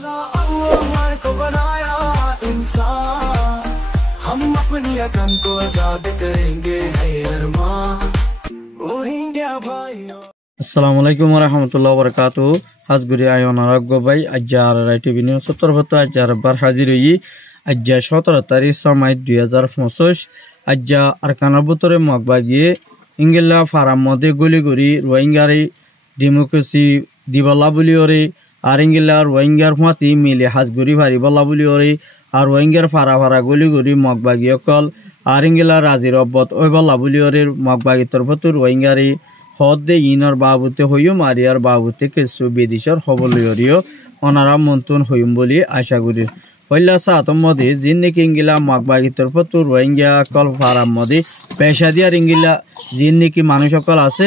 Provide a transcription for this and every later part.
अल्लाह को बनाया इंसान, हम अपनी अकल को आजाद करेंगे है अरमान, रोहिंग्या भाइयों। আসসালামু আলাইকুম রহমতুল্লাহ বরকাতু। হাজগুড়ি আয়ন আরোগ্য ভাই আজ্জা আর টিভি নিউজ 17 আজ্জার বার হাজির হই আজ্জা 17 তারিখ সময় 2025 আজ্জা আরকানার ভিতরে মগবাগিয়ে ইংগেলা ফারাম মধ্যে গুলিগুড়ি রোহিঙ্গারে ডেমোক্রেসি দিবলা বলি ওরে আর ইংগেলা রোহিঙ্গার ফাঁতি মিলে হাজগুড়ি ভারি বলা বলি ওরে আর রোহিঙ্গার ফারা ফারা গুলিগুড়ি মগবাগি অকল আর ইংগেলা রাজির অব্বত ওই বলা বলি ওরে মগবাগি তরফত রোহিঙ্গারে হদে ইনর বাবুতে হইম আরিয়ার বাবুতে কিছু বিদেশর হবলীয় অনারা মন্তুন হইম বলি আশা করি। পয়লা সাতম মধ্যে জিন নাকি ইংগিলা মগবাগি তরফত রোহিঙ্গা কল ফারাম মধ্যে পেশা দিয়ার ইংগিলা জিন নাকি মানুষ সকল আছে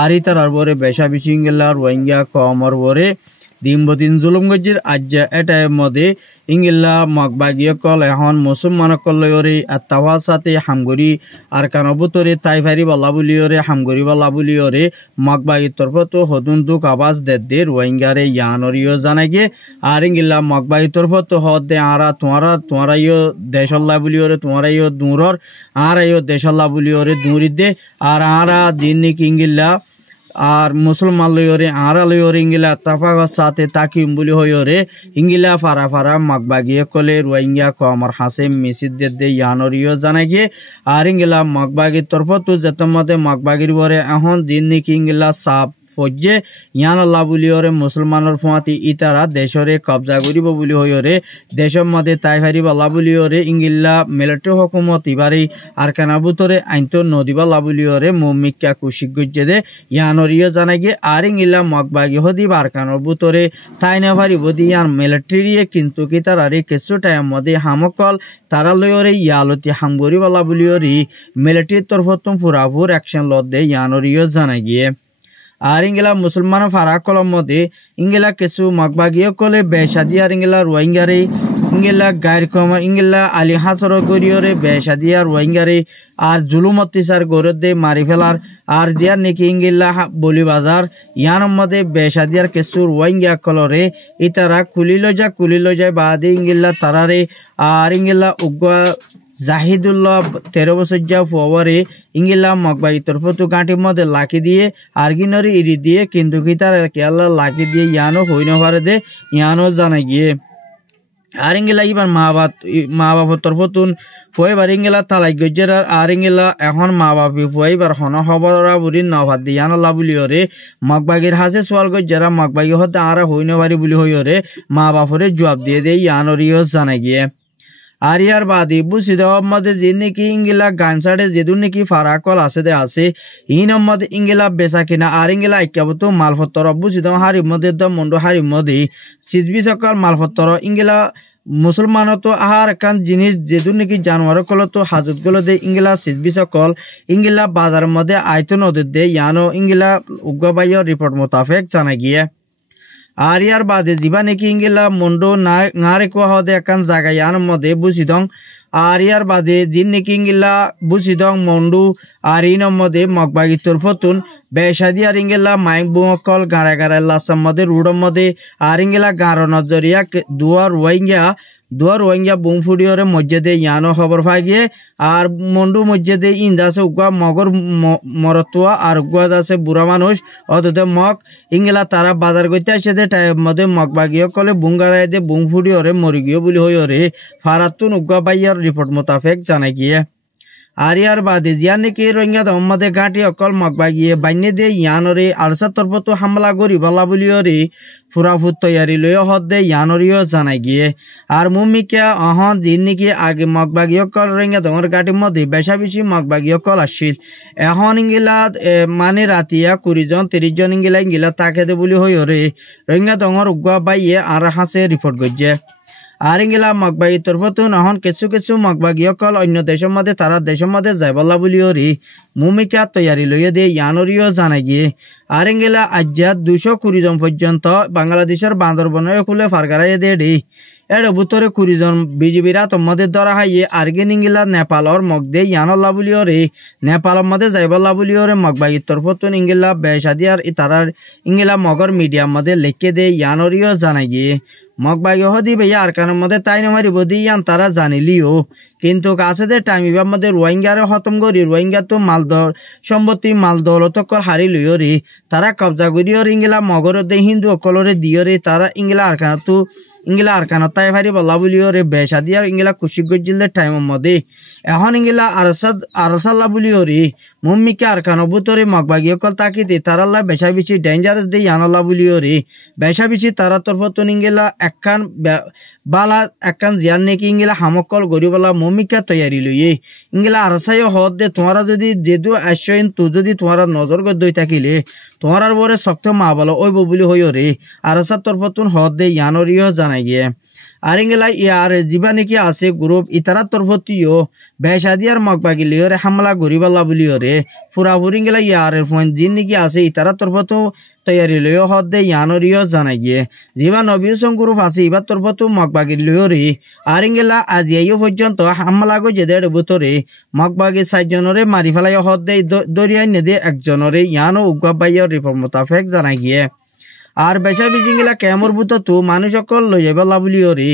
আর তার বরে বেশা বেশি ইংগিলা রোহিঙ্গা কমর বরে দিন জুলুম গজির আজ্জা এটার মধ্যে ইংগিলা মগবাগি কল এখন মুসলমান কলরে আত্মাওয়ার সাথে হামগরি আর কানবুতরে তাইফারি বলা বলিওরে হামগরি বলা বলিওরে মগবাগির তরফত হদুন দুক আবাস দে রোহিঙ্গারে ইয়ানরিও জানাই গে আর ইংগিলা মগবাগির তরফত হদে আরা তোমারাইও দেশল্লা বলিওরে তোমারাইও দূরর আরাইও দেশল্লা বলিওরে দূরি দে আর আরা দিন নাকি ইংগিলা আর মুসলমান লইরে আরা লইরে ইংগিলা তাফাগর সাথে তাকিম বলি হইরে ইংগিলা ফারা ফারা মগবাগিয়ে কলে রোহিঙ্গা কমর হাসে মিসিদ দে ইয়ানরিও জানাই গিয়ে আর ইংগিলা মগবাগির তরফত যেতমতে মগবাগির বরে এখন দিন নাকি ইংগিলা সাপ ফজ্জে ইয়ানল্লা বলিওরে মুসলমানের ফুয়াতি ইতারা দেশরে কবজা করিব বলি হইরে দেশের মধ্যে তাইফারি বলা বলিওরে ইংগিল্লা মিলিটারি হকুমত ইবারে আর কানাবুতরে আইনতো নদীবালা বলিওরে মমিকা কুশিক গজ্জে দে ইয়ানরিও জানাই গে আর ইংগিল্লা মগবাগি হদি বারকানোর বুতরে তাইনা ভারি বদি ইয়ান মিলিটারিয়ে কিন্তু কি তারারে কিছু টাইম মধ্যে হামকল তারা লইরে ইয়ালতি হামগরি বলা বলিওরি মিলিটারির তরফত পুরাপুর অ্যাকশন লদ দে ইয়ানরিও জানাই গিয়ে আর ইংগিলা মুসলমান ফারা কলম মধ্যে ইংগিলা কিছু মগবাগিও কলে বেশাদি আর ইংগিলা রোহিঙ্গারে ইংগিলা গায়ের কমর ইংগিলা আলি হাসর গরিয়রে বেশাদি আর রোহিঙ্গারে আর জুলুম অত্যাচার গরদ দে মারি ফেলার আর জিয়ার নাকি ইংগিলা বলি বাজার ইয়ার মধ্যে বেশাদি আর কিছু রোহিঙ্গা কলরে ইতারা কুলি লই যায় বাদে ইংগিলা তারারে আর ইংগিলা উগা জাহিদুল্লাহ 13 বছর যা ফোয়ারে ইংগিলা মগবাগি তরফত গাঁটির মধ্যে লাকি দিয়ে আর্গিনরি ইরি দিয়ে কিন্তু কি তার কেয়াল্লা লাকি দিয়ে ইয়ানো হই না পারে দে ইয়ানো জানা গিয়ে আর ইংগিলা ইবার মা বাবার তরফতুন ফয়েবার ইংগিলা তালাই গজ্জের আর ইংগিলা এখন মা বাপি ফয়েবার হন খবরা বুড়ি নভাত দিয়ে ইয়ানলা বলিওরে মগবাগির হাসে সোয়াল গজ্জেরা মগবাগি হতে আর হই না পারি বলি হইরে মা বাপরে জবাব দিয়ে দে ইয়ানরিও জানা গিয়ে আর ইয়ার বাদে বুঝি দেওয়ার মধ্যে যে নাকি ইংগিলা গান সাড়ে যেদুর নাকি ফারাকল আছে দে আছে ইনর মধ্যে ইংগিলা বেচা কিনা আর ইংগিলা আইকাবত মালপত্র বুঝি দেওয়া হারির মধ্যে মন্ডু হারির মধ্যে সিজবি সকাল মালপত্র ইংগিলা মুসলমান তো আহার একান জিনিস যেদুর নাকি জানোয়ার কল তো হাজত গুলো দে ইংগিলা সিজবি সকল ইংগিলা বাজার মধ্যে আয়তো নদীর দে ইয়ানো ইংগিলা উগ্রবাহীর রিপোর্ট মোতাবেক জানা গিয়ে আর ইয়ার বাদে যিবা নাকি ইংগিলা মন্ডু নারে কোয়া হদে একান জায়গায় ইয়ার মধ্যে বুঝি দং আর ইয়ার বাদে জিন নাকি ইংগিলা বুঝি দং মন্ডু আর ইনর মধ্যে মগবাগি তরফতুন বেশাদি আর ইংগিলা মাইক বুমকল গাড়া লাসার মধ্যে রুডর মধ্যে আর ইংগিলা গাঁর নজরিয়া দুয়ার রোহিঙ্গা বুম ফুডিওরে মসজিদে ইয়ানো খবর পাই গিয়ে আর মন্ডু মসজিদে ইন্দাসে উগুয়া মগর মরতুয়া আর উগুয়া আছে বুড়া মানুষ অততে মগ ইংগিলা তারা বাজার করতে আসে টাইম মধ্যে মগবাগিও কলে বুঙ্গারাই দে বুম ফুডিওরে মরি গিয়ে বলি হইরে ফারাতুন উগুয়া বাইয়ার রিপোর্ট মোতাবেক জানাই গিয়ে আর ইয়ার বাদে জিয়া নাকি রোহিঙ্গা দমদে ঘাটি অকল মগবাগিয়ে বাইনে দে ইয়ানরে আলসার তরফতো হামলা করি বলা বলিওরে ফুরাফুত তৈয়ারি লই হদে ইয়ানরিও জানাই গিয়ে আর মুমিকা অহন দিন নাকি আগে মগবাগি অকল রোহিঙ্গা দমর ঘাটির মধ্যে বেশা বেশি মগবাগি অকল আসছিল এখন ইংগিলা মানে রাতিয়া 20 জন 30 জন ইংগিলা তাকে দে বলি হইরে রোহিঙ্গা দমর উগুয়া বাইয়ে আর হাসে রিপোর্ট করছে আর ইংগিলা মগবাগি তরফতো নহন কিছু মগবাগি অকল অন্য দেশের মধ্যে তারা দেশের মধ্যে যাই বলা বলিওরি মুমিকা তৈয়ারি লইয়ে দে ইয়ানরিও জানাই গিয়ে আর ইঙ্গিলা আজ্জা 220 জন পর্যন্ত বাংলাদেশের বান্দরবনে খুলে ফারগারাইয়ে দেড়ি এর ভিতরে 20 জন বিজিবিরা তোমাদের ধরা হাইয়ে আর্গেন ইঙ্গিলা নেপালর মগদে ইয়ানল্লা বুলিওরে নেপালর মধ্যে যাইবল্লা বুলিওরে মগবাগির তরফতুন ইঙ্গিলা বেসাদিয়ার ইতারার ইঙ্গিলা মগর মিডিয়ার মধ্যে লেখে দে ইয়ানরিও জানাই গিয়ে মগবাগি হদি ভাইয়া আর কানের মধ্যে তাই নমারি বদি ইয়ান তারা জানিলিও কিন্তু কাছে দে টাইম ইবার মধ্যে রোহিঙ্গারে খতম করি রোহিঙ্গা তো সম্পত্তি মাল দৌলত হারি লইয়রি তারা কবজা করিয়র ইঙ্গিলা মগর দে হিন্দু অকলরে দিয়রে তারা ইঙ্গিলা আর কানত তাই ভারি বল্লা বুলিওরে বেসাদিয়ার ইঙ্গিলা খুশি গজিলে টাইমের মধ্যে এখন ইঙ্গিলা আরসাল্লা বুলিওরে মম্মিকে আর কানো বুতরে মগবাগি অকল তাকিতে তারাল্লা বেসা বেশি ডেঞ্জারাস দে ইয়ানল্লা বুলিওরে বেসা বেশি তারা তরফতুন ইঙ্গিলা একখান বালা একখান জিয়ান নেকি ইঙ্গিলা হামকল গরিবলা মমিকা তৈয়ারি লইয়ে ইঙ্গিলা আরসাই হদ দে তোমারা যদি যেদু আশ্চর্য তু যদি তোমারা নজর গদই থাকিলে তোমার বরে শক্ত মা বলো ওই ববুলি হইও রে আরসার তরফতুন হদ দে ইয়ানরিও জানাই গিয়ে আর ইঙ্গিলা ইয়ার জিবা নাকি আছে গ্রুপ ইতারার তরফতিও বেসাদিয়ার মগবাগি লিওরে হামলা গরিবাল্লা বুলিওরে ফুরাফুরি ইঙ্গিলা ইয়ার ফোন জিন নাকি আছে ইতারার তরফতো তৈয়ারি লইও হদ দে ইয়ানরিও জানাই গিয়ে জিবা নবীসং গ্রুপ আছে ইবার তরফতো মগবাগি লিওরে আর ইঙ্গিলা আজিয়াইও পর্যন্ত হামলা গো যেদের ভিতরে মগবাগি 4 জনরে মারি ফেলাই হদ দে দরিয়াই নেদে একজনরে ইয়ানো উগাবাইয়ের রিপোর্ট মোতাবেক জানাই গিয়ে আর বেসা বিজিঙ্গিলা কেমর বুত তো মানুষ সকল লই যাইবল্লা বুলিওরে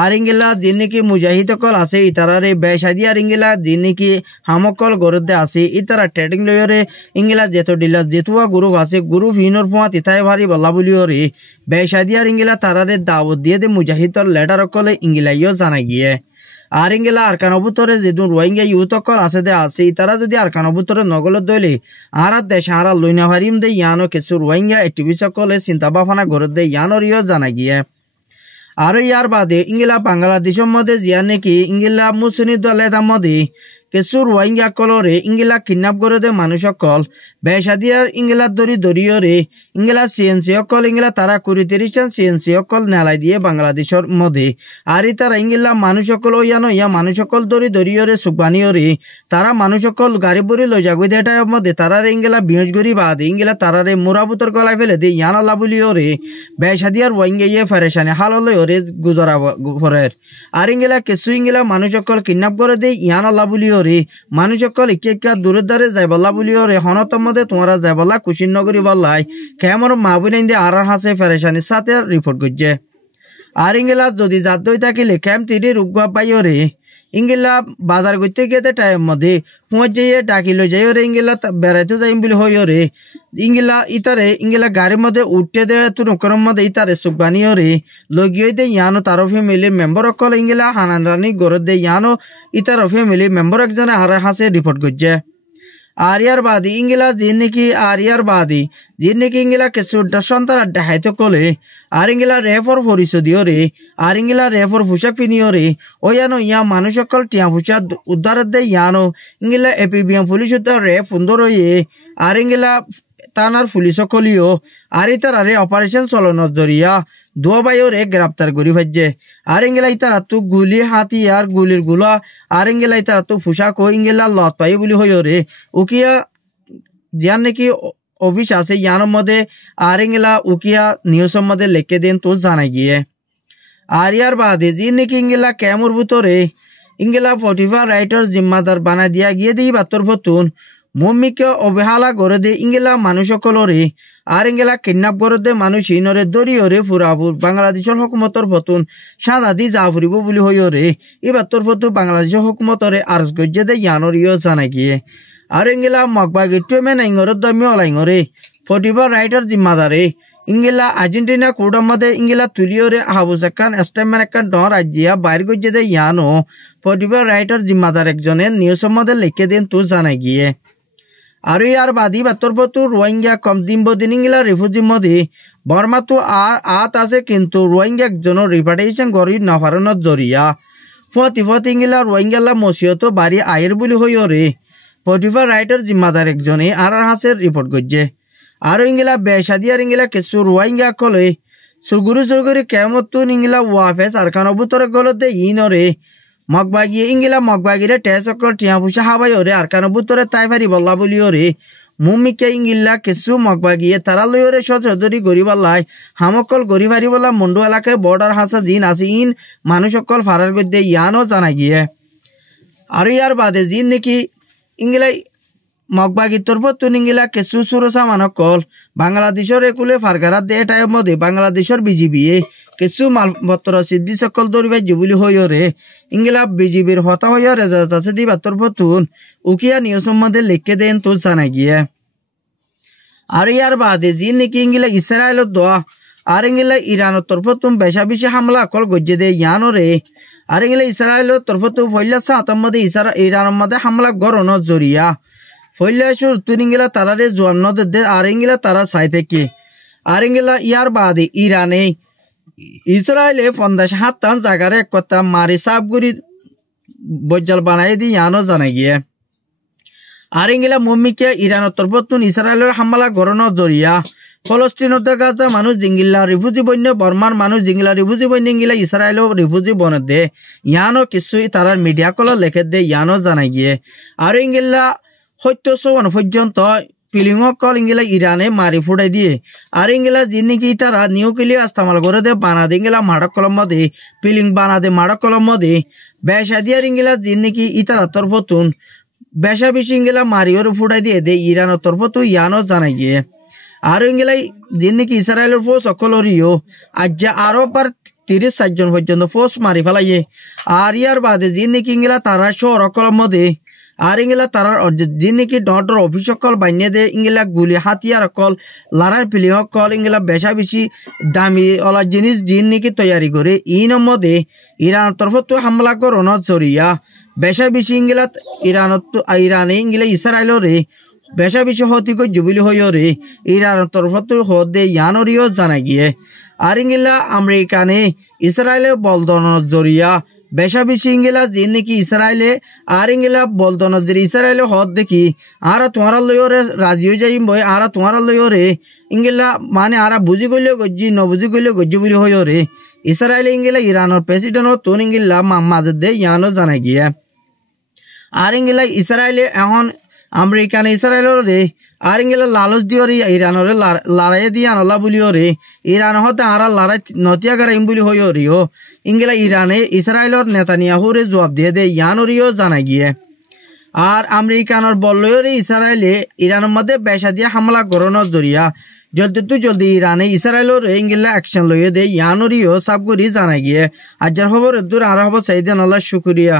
আর ইঙ্গিলা যিন নাকি মুজাহিদ সকল আছে ইতারারে বেসাদি আর ইঙ্গিলা যিন নাকি হামকল গরদে আছে ইতারা ট্রেডিং লইরে ইঙ্গিলা যেতো ডিলা যেতুয়া গ্রুপ আছে গ্রুপ হিনর ফোয়া তিতাই ভারি বল্লা বুলিওরে বেসাদি আর ইঙ্গিলা তারারে দাওয়াত দিয়ে দে মুজাহিদর লেডার সকলে ইঙ্গিলাইও জানাই গিয়ে আর ইঙ্গিলা আরকানবুতরে যেদিন রোহিঙ্গা ইউথ অকল আছে দে আছে তারা যদি আরকানবুতরে নগলত দইলে আর দেশ হারা লইনা হারিম দে ইয়ানো কিছু রোহিঙ্গা এটিভি সকলে চিন্তা ভাবনা গরত দে ইয়ানরিও জানা গিয়ে আর ইয়ার বাদে ইঙ্গিলা বাংলাদেশের মধ্যে জিয়া নাকি ইঙ্গিলা মুসলিম দলের মধ্যে কিছু রোহিঙ্গা কলরে ইঙ্গিলা কিডন্যাপ করে দে মানুষ সকল বেসাদিয়ার ইঙ্গিলা দরিয়রে ইঙ্গিলা সিএনসি অকল ইঙ্গিলা তারা 20-30 সিএনসি অকল নেলাই দিয়ে বাংলাদেশের মধ্যে আর তারা ইঙ্গিলা মানুষ সকল ইয়ানো ইয়া মানুষ সকল দরিয়রে সুবানিয়রে তারা মানুষ সকল গাড়ি বড়ি লই যাগবে দেটার মধ্যে তারারে ইঙ্গিলা বিহজগরি বাদে ইঙ্গিলা তারারে মুরাবুতর গলায় ফেলে দে ইয়ানলা বুলিওরে বেসাদিয়ার রোহিঙ্গা ইয়ে ফেরেশানি হাল লইরে গুজরা ফরের আর ইঙ্গিলা কিছু ইঙ্গিলা মানুষ সকল কিডন্যাপ করে দে ইয়ানলা বুলিও মানুষ সকল ইকা দূরের দ্বারে যাইবল্লা বুলিও রে হনতর মধ্যে তোমরা যাইবল্লা কুশিনগরী বল্লাই কেমন মা বুনাইন দিয়ে আর হাসে ফেরেশানির সাথে রিপোর্ট করছে আর ইঙ্গিলা যদি জাত হয়ে থাকিলে কেম তিরি রুগা পাইও রে ইঙ্গিলা বাজার করতে গিয়ে টাইম মধ্যে পৌঁছ যাইয়ে ডাকি লই যাইও রে ইঙ্গিলা বেড়াইতে যাইম বলে হইও রে ইঙ্গিলা ইতারে ইঙ্গিলা গাড়ির মধ্যে উঠতে দে তোর নকরের মধ্যে ইতারে সুবানিও রে লগিয়ে দে ইয়ানো তার ফ্যামিলি মেম্বার অকল ইঙ্গিলা হানান রানি গরত দে ইয়ানো ইতার ফ্যামিলি মেম্বার একজনে হারা হাসে রিপোর্ট করছে আরিয়ার বাদী ইঙ্গিলা যিন নাকি ইঙ্গিলা কিছু সন্তান দেখাইতে কলে আর ইঙ্গিলা রেফর পরিচয় দিও রে আর ইঙ্গিলা রেফর পোশাক পিনিও রে ও ইয়ানো ইয়া মানুষ সকল টিয়া পোশাক উদ্ধার দে ইয়ানো ইঙ্গিলা এপিবিএম পুলিশ উদ্ধার রেফ সুন্দর হয়ে আর ইঙ্গিলা তানার পুলিশ সকলিও আর ইতারে অপারেশন চলনের জরিয়া দুবাইরে গ্রেপ্তার করি ভাজ্যে আর ইঙ্গিলা ইতারা তো গুলি হাতি আর গুলির গুলা আর ইঙ্গিলা ইতারা তো পোশাক ও ইঙ্গিলা লত পাই বলি হইও রে উকিয়া যার নাকি অফিস আছে ইয়ানোর মধ্যে আর ইঙ্গিলা উকিয়া নিউজের মধ্যে লিখে দেন তো জানাই গিয়ে আর ইয়ার বাদে যে নাকি ইঙ্গিলা কেমর ভিতরে ইঙ্গিলা 45 রাইটার জিম্মাদার বানা দিয়া গিয়ে দিই বাতর ফতুন মম্মিকে অবহেলা করে দে ইঙ্গিলা মানুষ সকলরে আর ইঙ্গিলা কিডন্যাপ করে দে মানুষ ইনরে দরিয়রে ফুরাফুর বাংলাদেশের হুকুমতর ফতুন সাদাদি যা ফুরিব বলি হইও রে এবার তোর ফতু বাংলাদেশের হুকুমতরে আরজ গজ্জে দে ইয়ানরিও জানাই গিয়ে আর ইঙ্গিলা মগবাগি টুমেন ইঙ্গরের দমি অলাইঙ্গরে 45 রাইটার জিম্মাদারে ইঙ্গিলা আর্জেন্টিনা কোর্টের মধ্যে ইঙ্গিলা তুলিওরে হাবুস একান স্টেমেন একান ডর রাজ্যিয়া বাইর গজ্জে দে ইয়ানো 45 রাইটার জিম্মাদার একজনের নিউজের মধ্যে লিখে দেন তো জানাই গিয়ে আর ইয়ার বাদী বাতর ফতুর রোহিঙ্গা কম দিন ইঙ্গিলা রিফিউজির মধ্যে বর্মা তো আত আছে কিন্তু রোহিঙ্গা একজনের রিপার্টেশন গড়ি নফারণত জরিয়া ফতি ইঙ্গিলা রোহিঙ্গালা মসিয়ত বাড়ি আয়ের বলি হইও রে 45 রাইটার জিম্মাদার একজনে আর হাসের রিপোর্ট করছে আর ইঙ্গিলা বেসাদিয়ার ইঙ্গিলা কিছু রোহিঙ্গা কলে সুরগুরি কেমত ইঙ্গিলা ওয়াফেস আর কানবুতরে গলতে ইনরে মগবাগিয়ে ইঙ্গিলা মগবাগিরে টেস অকল টিয়া পুষা হাবাই ওরে আর কানবুতরে তাই ফারি বল্লা বলি ওরে মুমিকে ইংিল্লা কিছু মগবাগিয়ে তারা লইরে সচদরি গরিবাল্লাই হামকল গরিবারিবলা মন্ডু এলাকায় বর্ডার হাসা জিন আছে ইন মানুষ অকল ফারার গদ্যে ইয়ানও জানা গিয়ে আর ইয়ার বাদে জিন নাকি ইংলাই মগবাগি তরফতুন ইংলা কিছু সুরসা মানকল বাংলাদেশের একুলে ফারগারাত দে টাইম মধ্যে বাংলাদেশের বিজিবি কিছু মালপত্র সিদ্ধি সকল দরিবাই জুবুলি হইরে ইংলা বিজিবির হতা হইয়া রেজাল্ট আছে দিবা তরফতুন উকিয়া নিউজ সম্বন্ধে লিখে দেন তো জানা গিয়ে আর ইয়ার বাদে জিন নাকি ইংলা ইসরায়েলের দোয়া আর ইংলা ইরানের তরফতুন বেশা বেশি হামলা কল গজ্জে দে ইয়ানরে আর ইংলা ইসরায়েলের তরফতুন ফইলা সাতার মধ্যে ইরানের মধ্যে হামলা গরনো জরিয়া ফইলাসুর তুনিঙ্গিলা তারারে জোয়ান্ন দে আর ইংলা তারা চাই থেকে আর ইংলা ইয়ার বাদে ইরানে ইসরায়েলে 50-7 জায়গার এক কথা মারি সাবগুড়ি বজ্জাল বানাই দি ইয়ানো জানা গিয়ে আর ইংলা মম্মিকে ইরানের তরফতুন ইসরায়েলের হামলা গরনো জরিয়া ফলস্তিনের গাজা মানুষ জিঙ্গিল্লা রিফুজি বন্য বর্মার মানুষ জিঙ্গিলা রিফুজি বন্য ইংলা ইসরায়েলও রিফুজি বনে দে ইয়ানো কিছুই তারার মিডিয়া কল লেখে দে ইয়ানো জানা গিয়ে আর ইংলা 70 পর্যন্ত পিলিংকল ইংলা ইরানে মারি ফুটাই দিয়ে আর ইংলা যিনি তারা নিউক্লিয়ার ইস্তেমাল করে দে বানাদে ইংলা মাড়ক কলম মধ্যে পিলিং বানাদে মাড়ক কলম মধ্যে বেশা দিয়ার ইংলা যিনি ইতারা তরফতুন বেশা বেশি ইংলা মারিওর ফুটাই দিয়ে দে ইরানের তরফতু ইয়ানো জানাই গিয়ে আর ইংলা যিনি ইসরায়েলের ফোর্স অকলরিও আজ আরো বার 30-60 জন পর্যন্ত ফোর্স মারি ফেলাইয়ে আর ইয়ার বাদে যিনি ইংলা তারা শহর কলম মধ্যে আর ইংলা তারার যিনি ডটর অফিস কল বানিয়ে দে ইংলা গুলি হাতিয়ার কল লারার পিলিং কল ইংলা বেশা বেশি দামি ওলা জিনিস যিনি তৈরি করে ইন মধ্যে ইরানের তরফতো হামলা করন জরিয়া বেশা বেশি ইংলা ইরানে ইংলা ইসরায়েলরে বেশা বেশি হতি কই জুবিলি হইরে ইরানের তরফতো হদে ইয়ানরিও জানা গিয়ে আর ইংলা আমেরিকানে ইসরায়েলে বলদন জরিয়া বেশা বেশি ইংলা যিনি ইসরায়েলে আর ইংলা বলদন ইসরায়েলে হদ দেখি আর তোমার লইরে রাজি হয়ে যাই বই আর তোমার লইরে ইংলা মানে আর বুঝি গইলে গজ্জি নবুঝি গইলে গজ্জি বলি হইরে ইসরায়েলে ইংলা ইরানের প্রেসিডেন্ট তোন ইংলা মাঝে দে ইয়ানো জানা গিয়া আর ইংলা ইসরায়েলে এখন আমেরিকান ইসরায়েলের রে আর ইংলা লালচ দিওরে ইরানের লড়াই দিয়ে আনলা বলিও রে ইরান হতে আর লড়াই নতিয়া করাইম বলি হইরিও ইংলা ইরানে ইসরায়েলের নেতানিয়াহুরে জবাব দিয়ে দে ইয়ানরিও জানা গিয়ে আর আমেরিকানের বললেও রে ইসরায়েলে ইরানের মধ্যে বেশা দিয়ে হামলা করানোর জরিয়া জলদি ইরানে ইসরায়েলের ইংলা অ্যাকশন লইয়ে দে ইয়ানরিও সবগুলি জানা গিয়ে আজ খবর দূর আর হব সাইদিন আল্লাহ শুক্রিয়া।